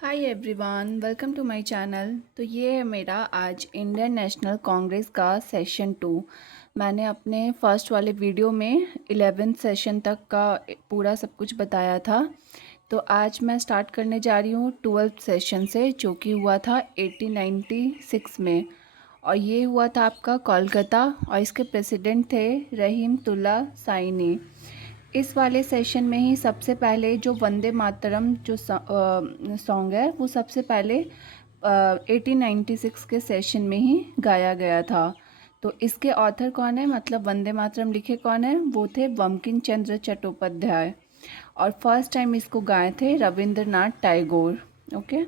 Hi everyone, welcome to my channel. तो ये है मेरा आज इंडियन नेशनल कांग्रेस का सेशन 2। मैंने अपने फर्स्ट वाले वीडियो में 11th सेशन तक का पूरा सब कुछ बताया था। तो आज मैं स्टार्ट करने जा रही हूँ 12th सेशन से, जो कि हुआ था 1896 में। और ये हुआ था आपका कोलकाता, और इसके प्रेसिडेंट थे रहीमतुल्ला साइनी। इस वाले सेशन में ही सबसे पहले जो वंदे मातरम जो सॉन्ग है वो सबसे पहले 1896 के सेशन में ही गाया गया था। तो इसके ऑथर कौन है, मतलब वंदे मातरम लिखे कौन है, वो थे बंकिम चंद्र चट्टोपाध्याय। और फर्स्ट टाइम इसको गाए थे रविंद्रनाथ टैगोर। ओके।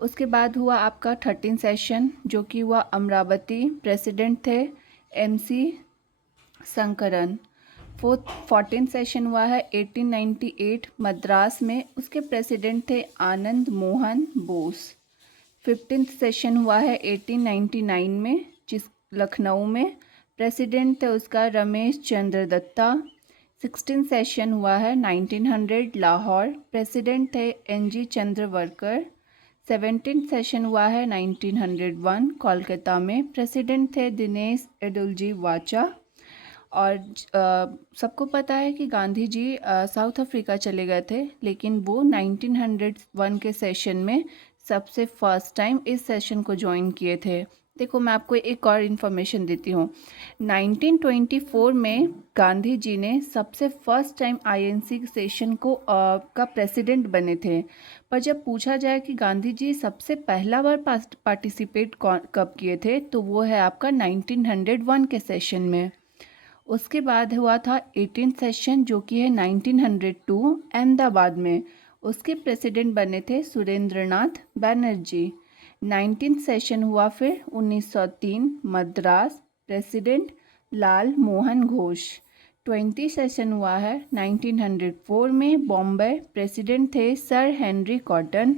उसके बाद हुआ आपका 13 सेशन, जो कि हुआ अमरावती। प्रेसिडेंट थे MC शंकरन। 14 सेशन हुआ है 1898 मद्रास में, उसके प्रेसिडेंट थे आनंद मोहन बोस। 15th सेशन हुआ है 1899 में, जिस लखनऊ में। प्रेसिडेंट थे उसका रमेश चंद्र दत्ता। 16th सेशन हुआ है 1900 लाहौर। प्रेसिडेंट थे NG चंद्रवर्कर। 17th सेशन हुआ है 1901 कोलकाता में। प्रेसिडेंट थे दिनेश एडुलजी वाचा। और सबको पता है कि गांधी जी साउथ अफ्रीका चले गए थे, लेकिन वो 1901 के सेशन में सबसे फर्स्ट टाइम इस सेशन को ज्वाइन किए थे। देखो, मैं आपको एक और इन्फॉर्मेशन देती हूँ। 1924 में गांधी जी ने सबसे फर्स्ट टाइम INC सेशन को का प्रेसिडेंट बने थे। पर जब पूछा जाए कि गांधी जी सबसे पहला बार पार्टिसिपेट कब किए थे, तो वो है आपका 1901 के सेशन में। उसके बाद हुआ था 18th सेशन, जो कि है 1902 अहमदाबाद में। उसके प्रेसिडेंट बने थे सुरेंद्रनाथ बैनर्जी। 19th सेशन हुआ फिर 1903 मद्रास। प्रेसिडेंट लाल मोहन घोष। 20 सेशन हुआ है 1904 में बॉम्बे। प्रेसिडेंट थे sir Henry cotton.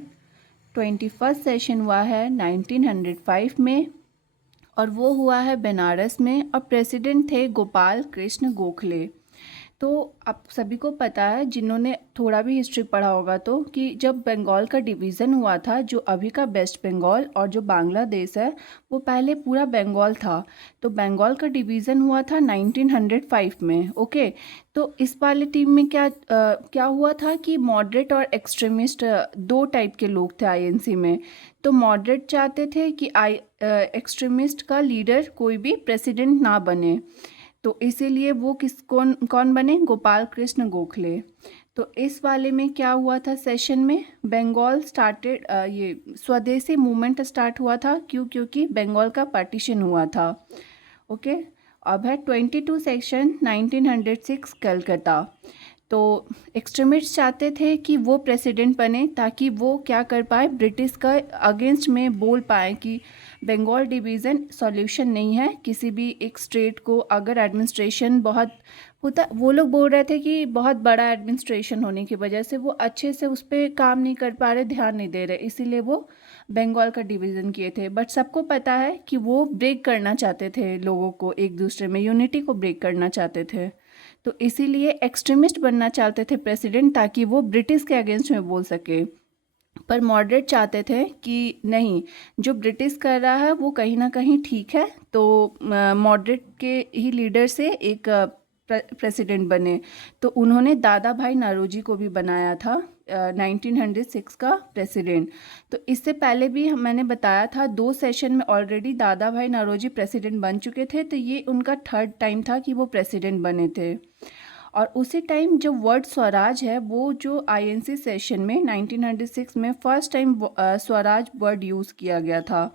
21st session हुआ है 1905 में, और वो हुआ है बनारस में, और प्रेसिडेंट थे गोपाल कृष्ण गोखले। तो आप सभी को पता है, जिन्होंने थोड़ा भी हिस्ट्री पढ़ा होगा, तो कि जब बंगाल का डिवीज़न हुआ था, जो अभी का वेस्ट बंगाल और जो बांग्लादेश है, वो पहले पूरा बंगाल था। तो बंगाल का डिवीज़न हुआ था 1905 में। ओके। तो इस वाले टीम में क्या हुआ था कि मॉडरेट और एक्सट्रीमिस्ट दो टाइप के लोग थे INC में। तो मॉडरेट चाहते थे कि एक्सट्रीमिस्ट का लीडर कोई भी प्रेसिडेंट ना बने, तो इसीलिए वो कौन कौन बने, गोपाल कृष्ण गोखले। तो इस वाले में क्या हुआ था सेशन में, बंगाल स्टार्टेड, ये स्वदेशी मूवमेंट स्टार्ट हुआ था। क्योंकि बंगाल का पार्टीशन हुआ था। ओके। अब है 22 सेक्शन 1906 कलकत्ता। तो एक्सट्रीमिस्ट चाहते थे कि वो प्रेसिडेंट बने, ताकि वो क्या कर पाए, ब्रिटिश का अगेंस्ट में बोल पाए कि बंगाल डिवीज़न सॉल्यूशन नहीं है किसी भी एक स्टेट को। अगर एडमिनिस्ट्रेशन बहुत होता, वो लोग बोल रहे थे कि बहुत बड़ा एडमिनिस्ट्रेशन होने की वजह से वो अच्छे से उस पर काम नहीं कर पा रहे, ध्यान नहीं दे रहे, इसीलिए वो बंगाल का डिवीज़न किए थे। बट सबको पता है कि वो ब्रेक करना चाहते थे, लोगों को एक दूसरे में यूनिटी को ब्रेक करना चाहते थे। तो इसीलिए एक्सट्रीमिस्ट बनना चाहते थे प्रेसिडेंट, ताकि वो ब्रिटिश के अगेंस्ट में बोल सके। पर मॉडरेट चाहते थे कि नहीं, जो ब्रिटिश कर रहा है वो कहीं ना कहीं ठीक है, तो मॉडरेट के ही लीडर से एक प्रेसिडेंट बने। तो उन्होंने दादा भाई नौरोजी को भी बनाया था 1906 का प्रेसिडेंट। तो इससे पहले भी मैंने बताया था, दो सेशन में ऑलरेडी दादा भाई नौरोजी प्रेसिडेंट बन चुके थे, तो ये उनका थर्ड टाइम था कि वो प्रेसिडेंट बने थे। और उसी टाइम जो वर्ड स्वराज है, वो जो INC सेशन में 1906 में first time Swaraj word use किया गया था।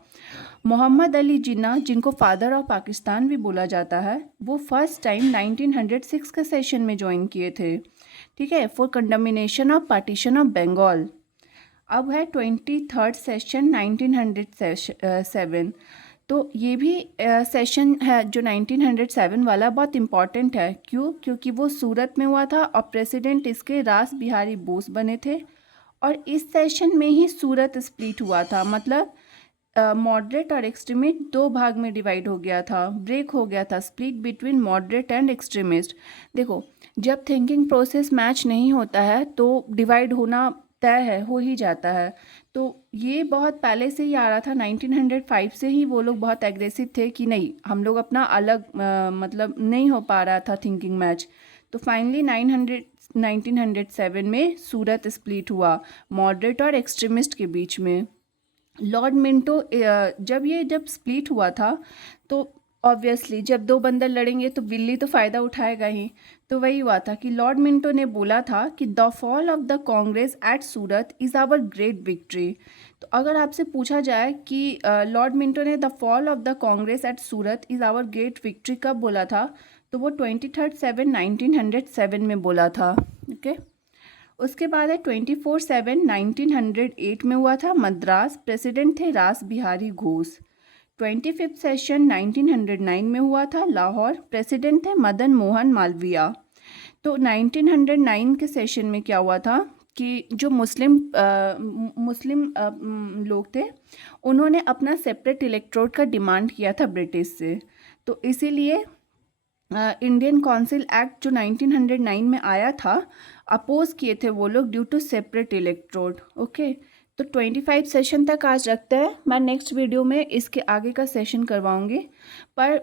मोहम्मद अली जिन्ना, जिनको फादर ऑफ पाकिस्तान भी बोला जाता है, वो फर्स्ट टाइम 1906 के सेशन में ज्वाइन किए थे। ठीक है, for condemnation of partition of Bengal. अब है 23rd सेशन 1907। तो ये भी सेशन है जो 1907 वाला, बहुत इम्पॉर्टेंट है। क्योंकि वो सूरत में हुआ था, और प्रेसिडेंट इसके रास बिहारी बोस बने थे। और इस सेशन में ही सूरत स्प्लिट हुआ था, मतलब मॉडरेट और एक्सट्रीमिस्ट दो भाग में डिवाइड हो गया था, ब्रेक हो गया था, split between moderate and extremist. देखो, जब थिंकिंग प्रोसेस मैच नहीं होता है तो डिवाइड होना तय है, हो ही जाता है। तो ये बहुत पहले से ही आ रहा था, 1905 से ही वो लोग बहुत एग्रेसिव थे कि नहीं, हम लोग अपना अलग मतलब नहीं हो पा रहा था थिंकिंग मैच। तो फाइनली 1907 में सूरत स्प्लिट हुआ मॉडरेट और एक्सट्रीमिस्ट के बीच में। लॉर्ड मिंटो जब स्प्लिट हुआ था, तो ऑब्वियसली जब दो बंदर लड़ेंगे तो बिल्ली तो फ़ायदा उठाएगा ही। तो वही हुआ था कि लॉर्ड मिंटो ने बोला था कि the fall of the Congress at Surat is our great victory. तो अगर आपसे पूछा जाए कि लॉर्ड मिंटो ने the fall of the Congress at Surat is our great victory कब बोला था, तो वो 23rd 7 1907 में बोला था। ओके। उसके बाद है 24/7 1908 में हुआ था मद्रास, प्रेसिडेंट थे रास बिहारी घोष। 25th सेशन 1909 में हुआ था लाहौर, प्रेसिडेंट थे मदन मोहन मालवीय। तो 1909 के सेशन में क्या हुआ था कि जो मुस्लिम लोग थे, उन्होंने अपना सेपरेट इलेक्ट्रोड का डिमांड किया था ब्रिटिश से। तो इसीलिए इंडियन काउंसिल एक्ट जो 1909 में आया था, अपोज किए थे वो लोग due to separate electrode. Okay. तो 25 सेशन तक आज रखते हैं, मैं नेक्स्ट वीडियो में इसके आगे का सेशन करवाऊंगी। पर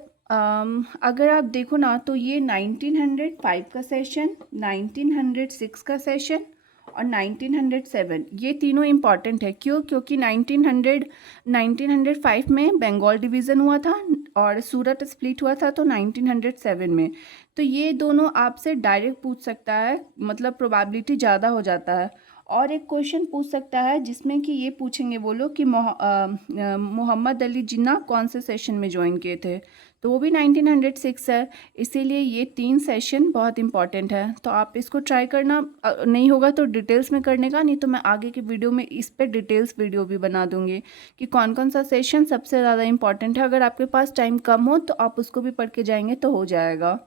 अगर आप देखो ना, तो ये 1905 का सेशन, 1906 का सेशन और 1907, ये तीनों इम्पॉर्टेंट है। क्यों? क्योंकि 1905 में बंगाल डिवीज़न हुआ था और सूरत स्प्लिट हुआ था तो 1907 में। तो ये दोनों आपसे डायरेक्ट पूछ सकता है, मतलब प्रोबेबिलिटी ज़्यादा हो जाता है। और एक क्वेश्चन पूछ सकता है जिसमें कि ये पूछेंगे वो लोग कि मोहम्मद अली जिन्ना कौन से सेशन में ज्वाइन किए थे, तो वो भी 1906 है। इसीलिए ये 3 सेशन बहुत इंपॉर्टेंट है। तो आप इसको ट्राई करना, नहीं होगा तो डिटेल्स में करने का, नहीं तो मैं आगे के वीडियो में इस पे डिटेल्स वीडियो भी बना दूंगी कि कौन कौन सा सेशन सबसे ज़्यादा इंपॉर्टेंट है। अगर आपके पास टाइम कम हो तो आप उसको भी पढ़ के जाएंगे तो हो जाएगा।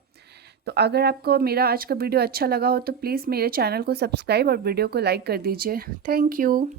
तो अगर आपको मेरा आज का वीडियो अच्छा लगा हो तो प्लीज़ मेरे चैनल को सब्सक्राइब और वीडियो को लाइक कर दीजिए। Thank you.